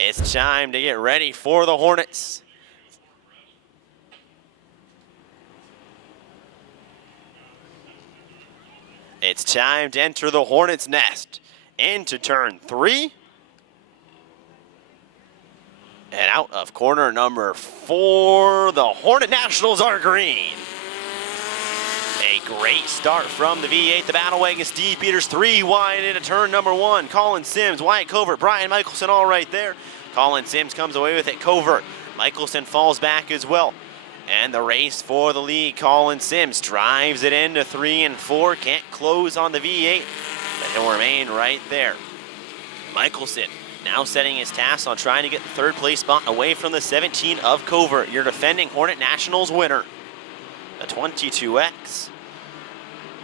It's time to get ready for the Hornets. It's time to enter the Hornets' nest into turn 3. And out of corner number 4, the Hornet Nationals are green. A great start from the V8, the Battle Wagon, Steve Peters 3 wide into turn number 1. Colin Sims, Wyatt Covert, Brian Michelson all right there. Colin Sims comes away with it. Covert, Michelson falls back as well. And the race for the lead, Colin Sims drives it into 3 and 4. Can't close on the V8, but he'll remain right there. Michelson now setting his task on trying to get the third place spot away from the 17 of Covert, your defending Hornet Nationals winner. The 22X.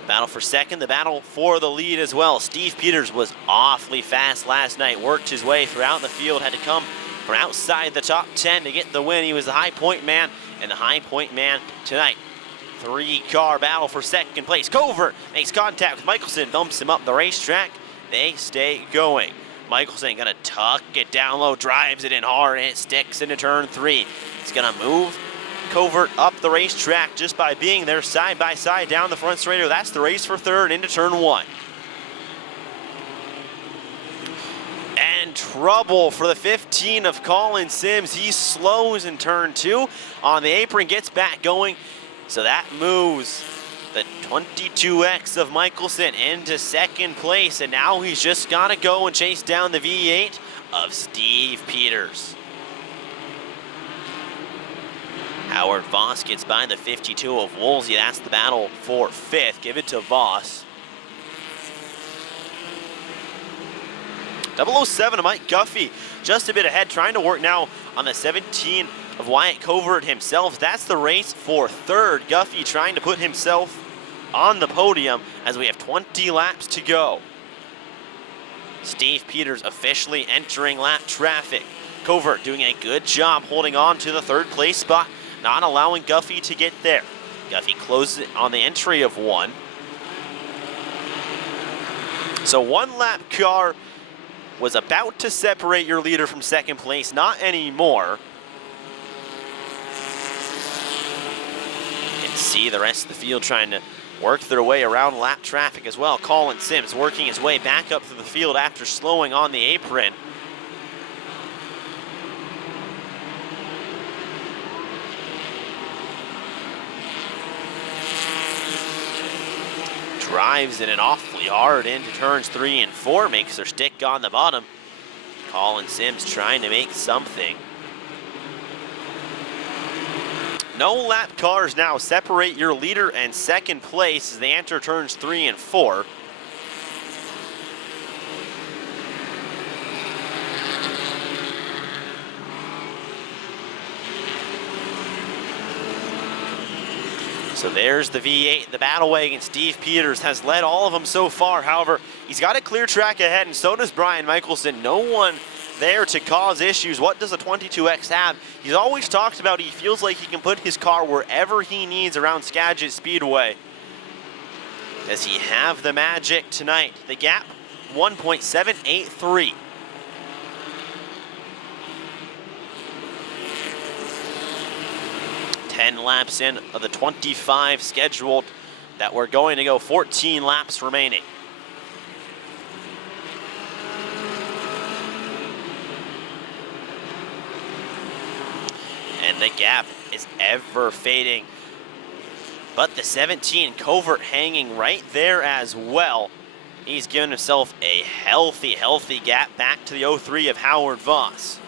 The battle for second, the battle for the lead as well. Steve Peters was awfully fast last night, worked his way throughout the field, had to come from outside the top 10 to get the win. He was the high point man, and the high point man tonight. 3-car battle for second place. Covert makes contact with Michelson, dumps him up the racetrack. They stay going. Michelson gonna tuck it down low, drives it in hard, and it sticks into turn 3. He's gonna move Covert up the racetrack just by being there side by side down the front straight. That's the race for third into turn 1. And trouble for the 15 of Colin Sims. He slows in turn 2 on the apron, gets back going. So that moves the 22X of Michelson into second place. And now he's just got to go and chase down the V8 of Steve Peters. Howard Voss gets by the 52 of Woolsey. That's the battle for 5th. Give it to Voss. 007 of Mike Guffey, just a bit ahead, trying to work now on the 17 of Wyatt Covert himself. That's the race for 3rd. Guffey trying to put himself on the podium as we have 20 laps to go. Steve Peters officially entering lap traffic. Covert doing a good job holding on to the 3rd place spot, not allowing Guffey to get there. Guffey closes it on the entry of 1. So 1 lap car was about to separate your leader from second place, not anymore. You can see the rest of the field trying to work their way around lap traffic as well. Colin Sims working his way back up through the field after slowing on the apron. Drives it in awfully hard into turns 3 and 4, makes her stick on the bottom. Colin Sims trying to make something. No lap cars now separate your leader and second place as they enter turns 3 and 4. So there's the V8, the Battle Wagon. Steve Peters has led all of them so far. However, he's got a clear track ahead, and so does Brian Michelson. No one there to cause issues. What does the 22X have? He's always talked about he feels like he can put his car wherever he needs around Skagit Speedway. Does he have the magic tonight? The gap, 1.783. Laps in of the 25 scheduled that we're going to go, 14 laps remaining. And the gap is ever fading. But the 17, Covert hanging right there as well. He's given himself a healthy gap back to the 03 of Howard Voss.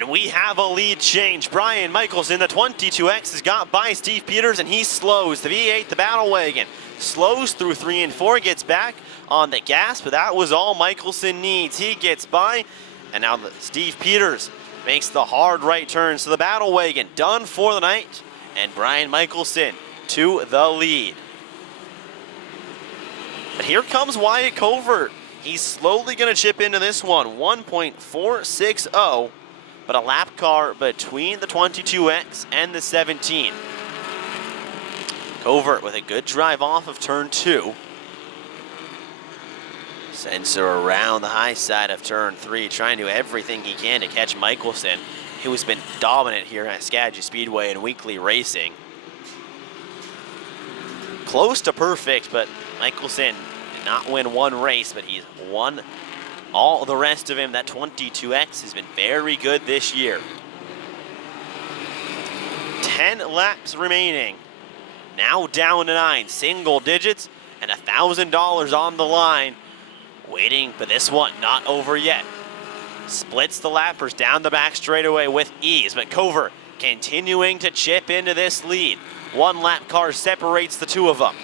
And we have a lead change. Brian Michelson, the 22X, has got by Steve Peters, and he slows. The V8, the Battle Wagon, slows through 3 and 4, gets back on the gas, but that was all Michelson needs. He gets by, and now Steve Peters makes the hard right turn. So the Battle Wagon done for the night, and Brian Michelson to the lead. But here comes Wyatt Covert. He's slowly going to chip into this one, 1.460. But a lap car between the 22X and the 17. Covert with a good drive off of turn 2. Sends her around the high side of turn 3, trying to do everything he can to catch Michelson, who's been dominant here at Skagit Speedway and weekly racing. Close to perfect, but Michelson did not win one race, but he's won all the rest of him. That 22X has been very good this year. 10 laps remaining. Now down to 9, single digits, and $1,000 on the line. Waiting, but this one not over yet. Splits the lappers down the back straightaway with ease, but Covert continuing to chip into this lead. One lap car separates the two of them.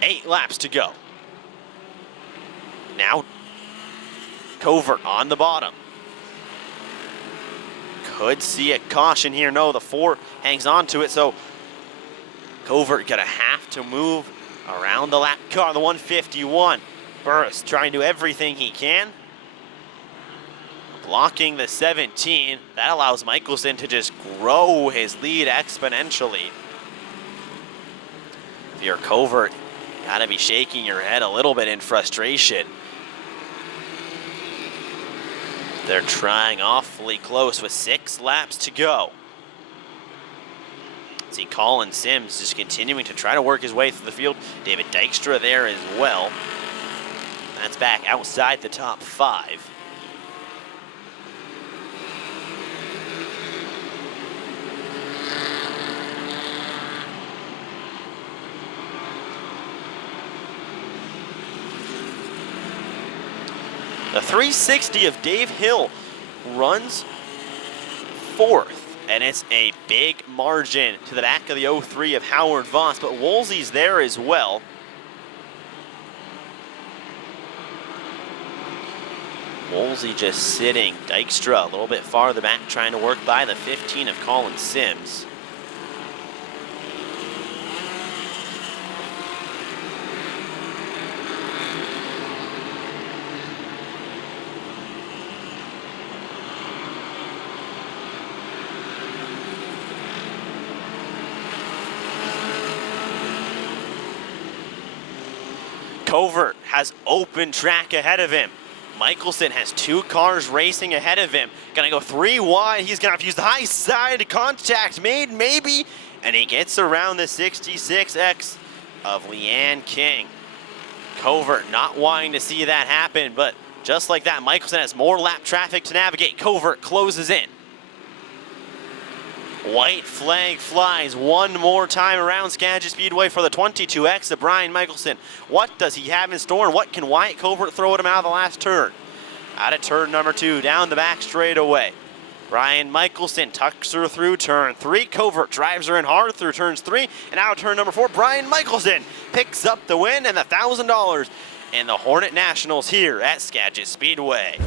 8 laps to go. Now Covert on the bottom. Could see a caution here. No, the 4 hangs on to it, so Covert gonna have to move around the lap car, the 151. Burris trying to do everything he can. Blocking the 17. That allows Michelson to just grow his lead exponentially. If you're Covert, you gotta be shaking your head a little bit in frustration. They're trying awfully close with 6 laps to go. See Colin Sims just continuing to try to work his way through the field. David Dykstra there as well. That's back outside the top 5. The 360 of Dave Hill runs 4th. And it's a big margin to the back of the 03 of Howard Voss, but Woolsey's there as well. Woolsey just sitting. Dykstra a little bit farther back, trying to work by the 15 of Colin Sims. Covert has open track ahead of him. Michelson has 2 cars racing ahead of him. Gonna go 3 wide. He's gonna have to use the high side. Contact made, maybe. And he gets around the 66X of Leanne King. Covert not wanting to see that happen, but just like that, Michelson has more lap traffic to navigate. Covert closes in. White flag flies one more time around Skagit Speedway for the 22X of Brian Michelson. What does he have in store, and what can Wyatt Covert throw at him out of the last turn? Out of turn number 2, down the back straightaway. Brian Michelson tucks her through turn 3. Covert drives her in hard through turns 3, and out of turn number 4, Brian Michelson picks up the win and the $1,000 in the Hornet Nationals here at Skagit Speedway.